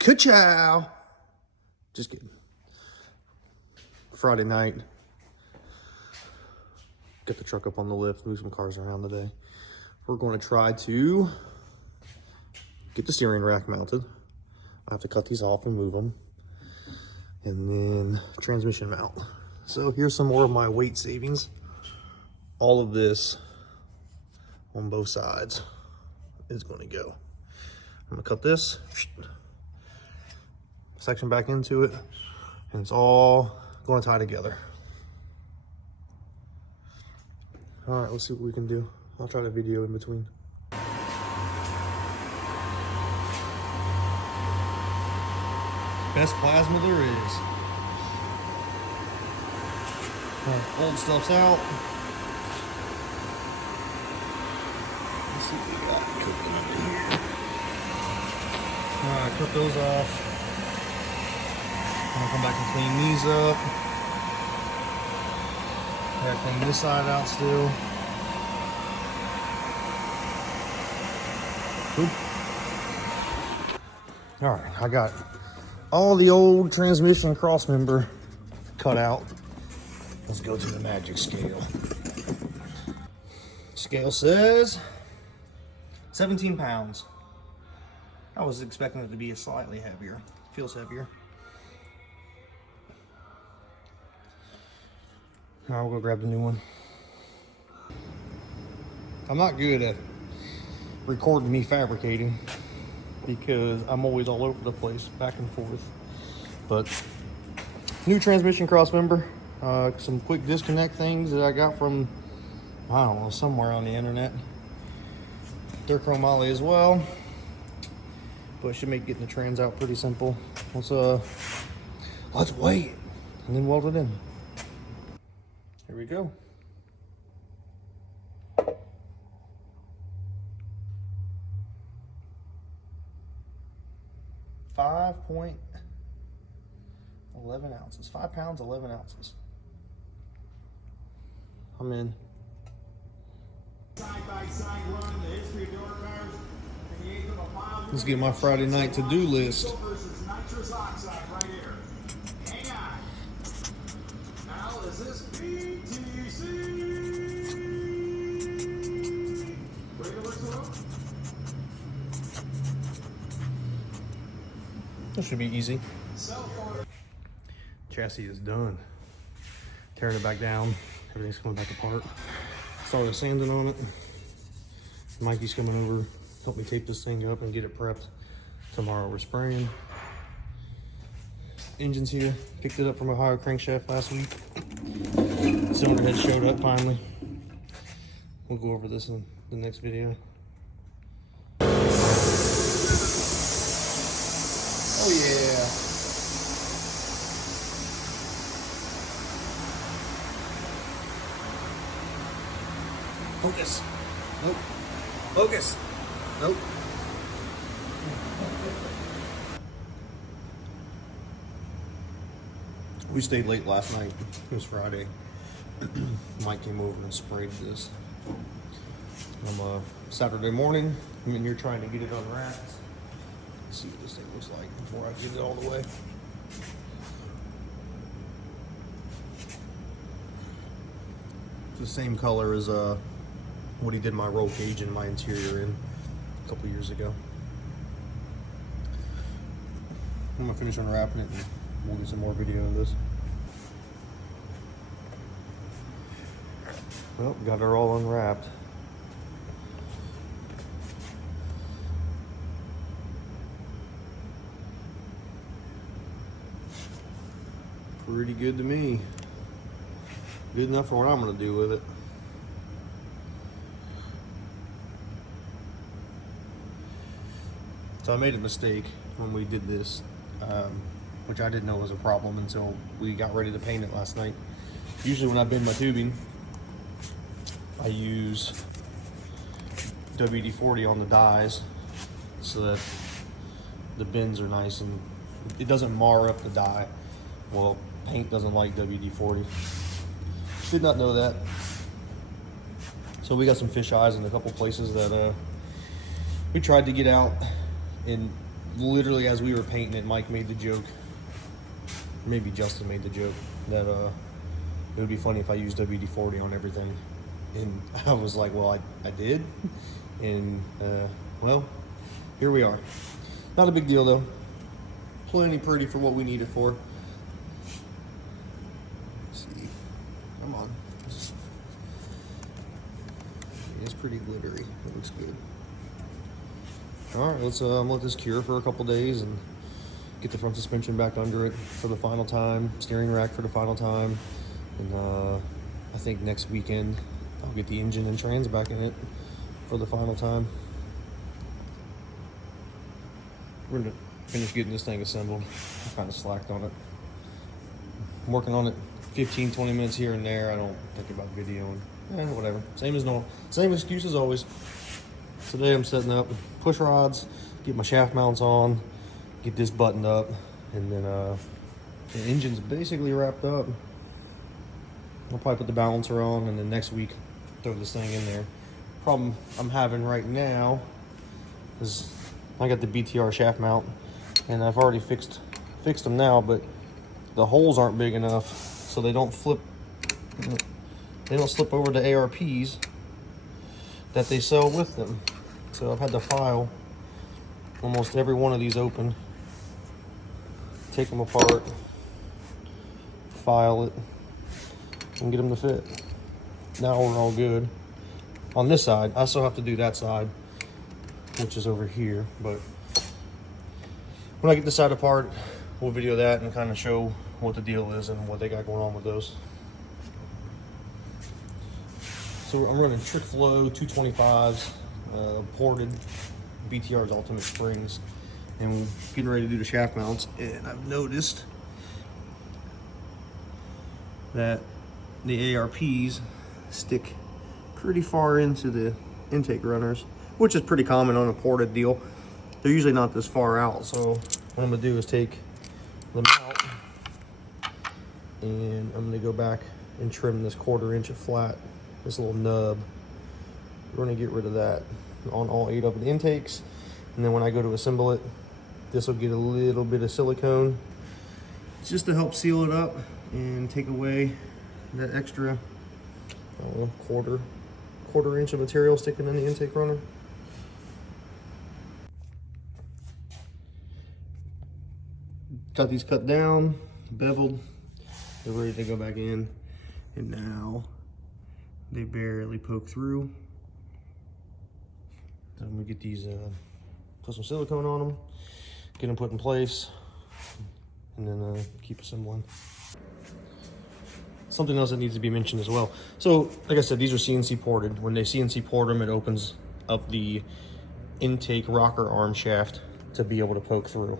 Ka-chow! Just kidding. Friday night. Get the truck up on the lift, move some cars around today. We're going to try to get the steering rack mounted. I have to cut these off and move them. And then transmission mount. So here's some more of my weight savings. All of this on both sides is going to go. I'm going to cut this section back into it, and it's all going to tie together. All right, let's see what we can do. I'll try to video in between. Best plasma there is. All right, old stuff's out. Let's see what we got cooking under here. All right, cut those off. I'll come back and clean these up. I gotta clean this side out still. Oop. All right, I got all the old transmission cross member cut out. Let's go to the magic scale. Scale says 17 pounds. I was expecting it to be slightly heavier. Feels heavier. Now we'll go grab the new one. I'm not good at recording me fabricating because I'm always all over the place, back and forth. But new transmission cross member, some quick disconnect things that I got from, I don't know, somewhere on the internet. They're chromoly as well, but it should make getting the trans out pretty simple. Let's wait and then weld it in. Here we go. .11 ounces. 5 pounds, 11 ounces. I'm in. Let's get my Friday night to-do list. That should be easy. Chassis is done. Tearing it back down. Everything's coming back apart. Started sanding on it. Mikey's coming over, help me tape this thing up and get it prepped. Tomorrow we're spraying. Engine's here. Picked it up from Ohio Crankshaft last week. Cylinder head showed up finally. We'll go over this in the next video. Oh yeah. Focus. Nope. Focus. Nope. We stayed late last night. It was Friday. Mike came over and sprayed this. Saturday morning, I'm in here trying to get it unwrapped. Let's see what this thing looks like before I get it all the way. It's the same color as what he did my roll cage and my interior in a couple years ago. I'm gonna finish unwrapping it and we'll get some more video of this. Well, got her all unwrapped. Pretty good to me. Good enough for what I'm gonna do with it. So I made a mistake when we did this, which I didn't know was a problem until we got ready to paint it last night. Usually when I bend my tubing, I use WD-40 on the dies so that the bends are nice and it doesn't mar up the die. Well, paint doesn't like WD-40. Did not know that. So we got some fish eyes in a couple places that we tried to get out, and literally as we were painting it, Mike made the joke, maybe Justin made the joke, that it would be funny if I used WD-40 on everything. And I was like, well, I did. And, well, here we are. Not a big deal, though. Plenty pretty for what we need it for. Let's see. Come on. It's pretty glittery. It looks good. All right, let's let this cure for a couple days and get the front suspension back under it for the final time, steering rack for the final time, and I think next weekend I'll get the engine and trans back in it for the final time. We're gonna finish getting this thing assembled. I kind of slacked on it. I'm working on it 15, 20 minutes here and there. I don't think about videoing. Whatever. Same as normal. Same excuse as always. Today I'm setting up push rods, get my shaft mounts on, get this buttoned up, and then the engine's basically wrapped up. I'll probably put the balancer on, and then next week throw this thing in there. Problem I'm having right now is I got the BTR shaft mount, and I've already fixed them now, but the holes aren't big enough, so they don't flip. They don't slip over the ARPs that they sell with them. So I've had to file almost every one of these open, take them apart, file it, and get them to fit. Now we're all good. On this side, I still have to do that side, which is over here, but when I get this side apart, we'll video that and kind of show what the deal is and what they got going on with those. So I'm running Trick Flow 225s, ported BTR's Ultimate Springs, and we're getting ready to do the shaft mounts. And I've noticed that the ARPs stick pretty far into the intake runners, which is pretty common on a ported deal. They're usually not this far out. So what I'm gonna do is take them out, and I'm gonna go back and trim this 1/4 inch of flat, this little nub. We're gonna get rid of that on all 8 of the intakes. And then when I go to assemble it, this will get a little bit of silicone just to help seal it up and take away that extra quarter inch of material sticking in the intake runner. Got these cut down, beveled, they're ready to go back in, and now they barely poke through. Then I'm gonna get these, put some silicone on them, get them put in place, and then keep assembling. Something else that needs to be mentioned as well. So, like I said, these are CNC ported. When they CNC port them, it opens up the intake rocker arm shaft to be able to poke through,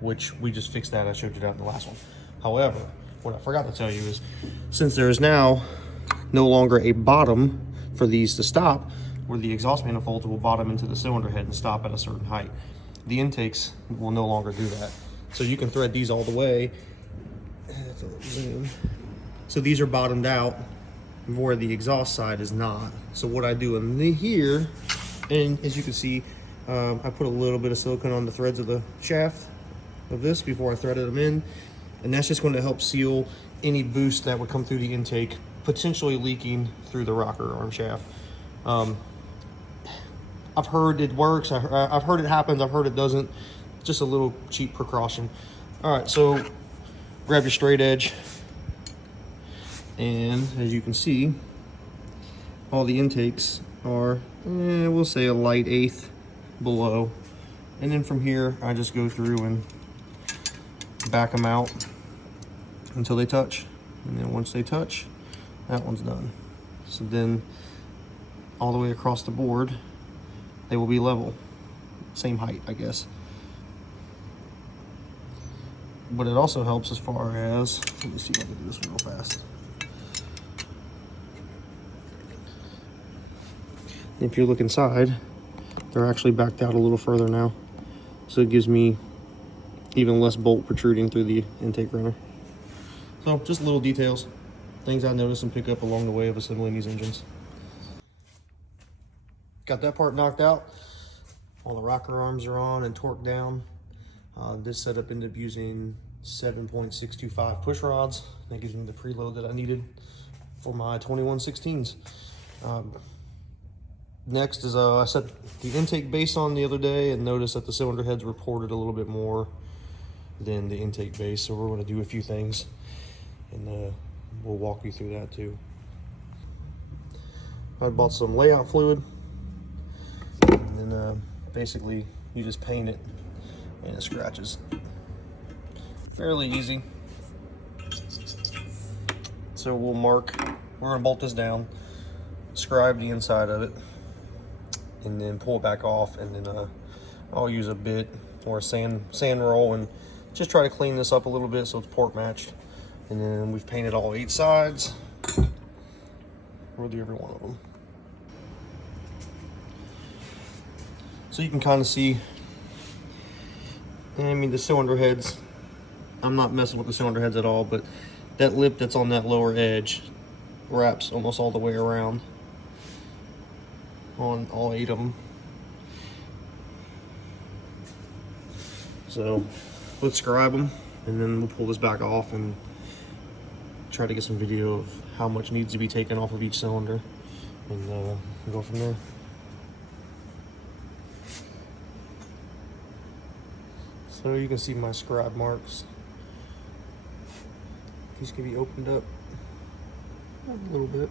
which we just fixed that. I showed you that in the last one. However, what I forgot to tell you is, since there is now no longer a bottom for these to stop, where the exhaust manifolds will bottom into the cylinder head and stop at a certain height, the intakes will no longer do that. So you can thread these all the way. Zoom. So these are bottomed out where the exhaust side is not. So what I do in here, and as you can see, I put a little bit of silicone on the threads of the shaft of this before I threaded them in, and that's just going to help seal any boost that would come through the intake, potentially leaking through the rocker arm shaft. I've heard it works, I've heard it happens, I've heard it doesn't. Just a little cheap precaution. All right, so grab your straight edge, and as you can see, all the intakes are, we'll say a light 1/8 below. And then from here, I just go through and back them out until they touch. And then once they touch, that one's done. So then all the way across the board, they will be level. Same height, I guess. But it also helps as far as, let me see if I can do this one real fast. If you look inside, they're actually backed out a little further now. So it gives me even less bolt protruding through the intake runner. So just little details, things I notice and pick up along the way of assembling these engines. Got that part knocked out. All the rocker arms are on and torqued down. This setup ended up using 7.625 push rods. That gives me the preload that I needed for my 2116s. Next is I set the intake base on the other day and noticed that the cylinder heads were ported a little bit more than the intake base. So we're going to do a few things, and we'll walk you through that too. I bought some layout fluid, and then basically you just paint it and it scratches. Fairly easy. So we're gonna bolt this down, scribe the inside of it, and then pull it back off, and then I'll use a bit or a sand roll and just try to clean this up a little bit so it's port matched. And then we've painted all 8 sides. We'll do every one of them. So you can kind of see, I mean, the cylinder heads, I'm not messing with the cylinder heads at all, but that lip that's on that lower edge wraps almost all the way around on all 8 of them. So let's scribe them, and then we'll pull this back off and try to get some video of how much needs to be taken off of each cylinder, and we'll go from there. So you can see my scribe marks. These can be opened up a little bit.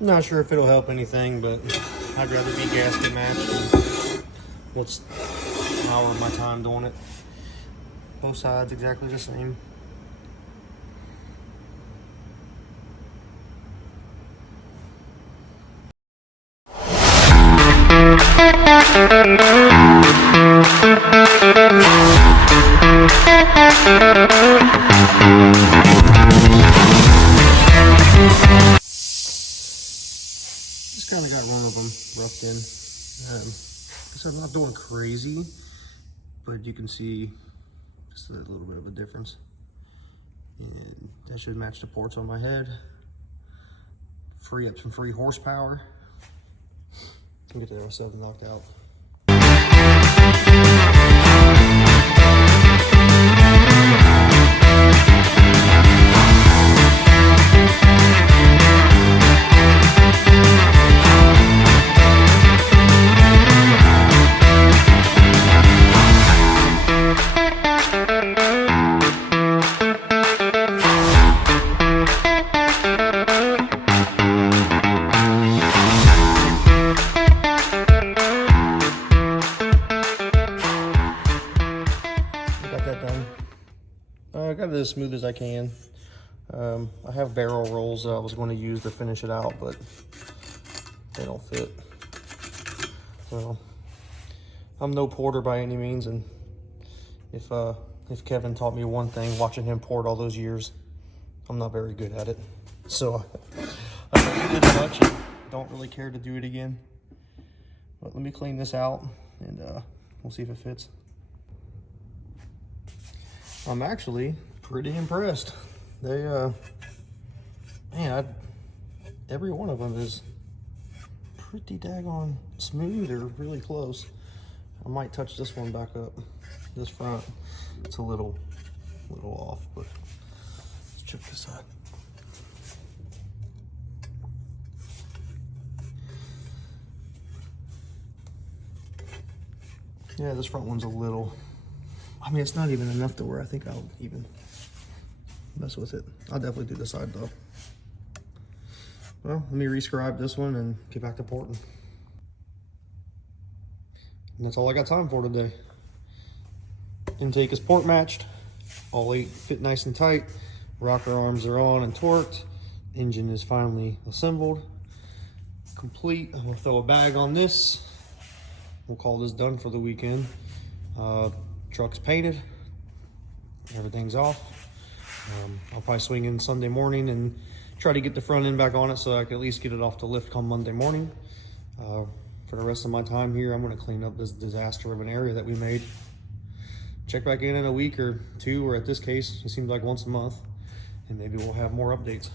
Not sure if it'll help anything, but I'd rather be gasket matched than what's an hour of my time doing it. Both sides exactly the same. Just kind of got one of them roughed in. So I'm not doing crazy, but you can see just a little bit of a difference. And that should match the ports on my head. Free up some free horsepower. Can get ourselves knocked out. I got it as smooth as I can. I have barrel rolls that I was going to use to finish it out, but they don't fit. So I'm no porter by any means, and if Kevin taught me one thing watching him port all those years, I'm not very good at it. So I don't do it much and don't really care to do it again. But let me clean this out, and we'll see if it fits. I'm actually pretty impressed. They, man, every one of them is pretty daggone smooth or really close. I might touch this one back up, this front. It's a little off, but let's check this out. Yeah, this front one's a little, I mean, it's not even enough to where I think I'll even mess with it. I'll definitely do the side though. Well, let me rescribe this one and get back to porting. And that's all I got time for today. Intake is port matched. All 8 fit nice and tight. Rocker arms are on and torqued. Engine is finally assembled. Complete. I'm gonna throw a bag on this. We'll call this done for the weekend. Truck's painted. Everything's off. I'll probably swing in Sunday morning and try to get the front end back on it so I can at least get it off the lift come Monday morning. For the rest of my time here, I'm gonna clean up this disaster of an area that we made. Check back in a week or two, or at this case, it seems like once a month, and maybe we'll have more updates.